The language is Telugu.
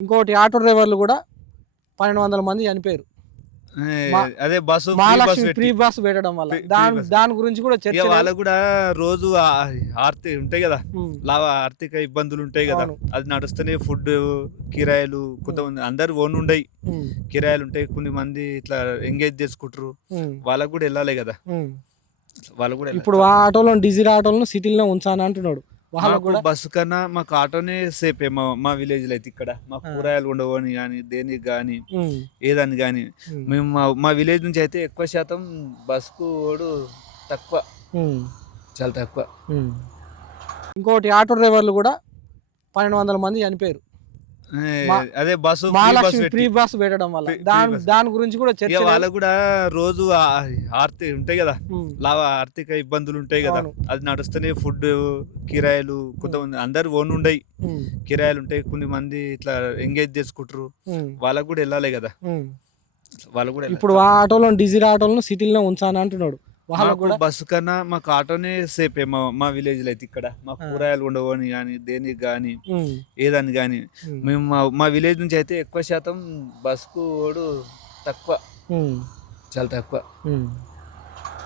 ఇంకోటి ఆటో డ్రైవర్లు కూడా 1200 మంది చనిపోయారు. అదే బస్సు మహాలక్ష్మి ఫ్రీ పెట్టి బస్ పెట్టడం వల్ల. ఫ్రీ బస్ దాని గురించి కూడా చర్చ లేదు. వాళ్ళకు కూడా రోజు ఆర్థిక ఉంటాయి కదా, ఉమ్, ఆర్థిక ఇబ్బందులు ఉంటాయి కదా. అవును. అది నడుస్తూనే ఫుడ్ కిరాయిలు కొంతమంది అందరు ఓన్ ఉండయి, ఉమ్, కిరాయిలు ఉంటాయి. కొన్ని మంది ఇట్లా ఎంగేజ్ చేసుకుంటారు, ఉమ్, వాళ్ళకు కూడా వెళ్ళాలి కదా. ఉమ్. వాళ్ళు కూడా ఇప్పుడు ఆ ఆటోలను డీజిల్ ఆటోలను సిటీలో ఉంచాను అంటున్నాడు. వాళ్ళకు మాకు కూడా బస్సు కన్నా మాకు ఆటోనే సేపే. మా విలేజ్ లో అయితే ఇక్కడ మాకు కూరగాయలు ఉండవని కానీ దేనికి కానీ ఉమ్, ఏదని కానీ ఉమ్, మేము మా విలేజ్ నుంచి అయితే ఎక్కువ శాతం బస్కు ఓడు తక్కువ, ఉమ్, చాలా తక్కువ. ఉమ్. ఇంకోటి ఆటో డ్రైవర్లు కూడా 1200 మంది చనిపోయారు. అదే బస్సు మహాలక్ష్మి ఫ్రీ పెట్టి బస్ పెట్టడం వల్ల. ఫ్రీ బస్ దాని గురించి కూడా చర్చ లేదు. వాళ్ళకు కూడా రోజు ఆర్థిక ఉంటాయి కదా, ఉమ్, ఆర్థిక ఇబ్బందులు ఉంటాయి కదా. అవును. అది నడుస్తూనే ఫుడ్ కిరాయిలు కొంతమంది అందరు ఓన్ ఉండయి, ఉమ్, కిరాయిలు ఉంటాయి. కొన్ని మంది ఇట్లా ఎంగేజ్ చేసుకుంటారు, ఉమ్, వాళ్ళకు కూడా వెళ్ళాలి కదా. ఉమ్. వాళ్ళు కూడా ఇప్పుడు ఆ ఆటోలను డీజిల్ ఆటోలను సిటీలో ఉంచాను అంటున్నాడు. వాళ్ళకు మాకు కూడా బస్సు కన్నా మాకు ఆటోనే సేపే. మా విలేజ్ లో అయితే ఇక్కడ మాకు కూరగాయలు ఉండవని కానీ దేనికి కానీ ఉమ్, ఏదని కానీ ఉమ్, మేము మా విలేజ్ నుంచి అయితే ఎక్కువ శాతం బస్కు ఓడు తక్కువ, ఉమ్, చాలా తక్కువ. ఉమ్.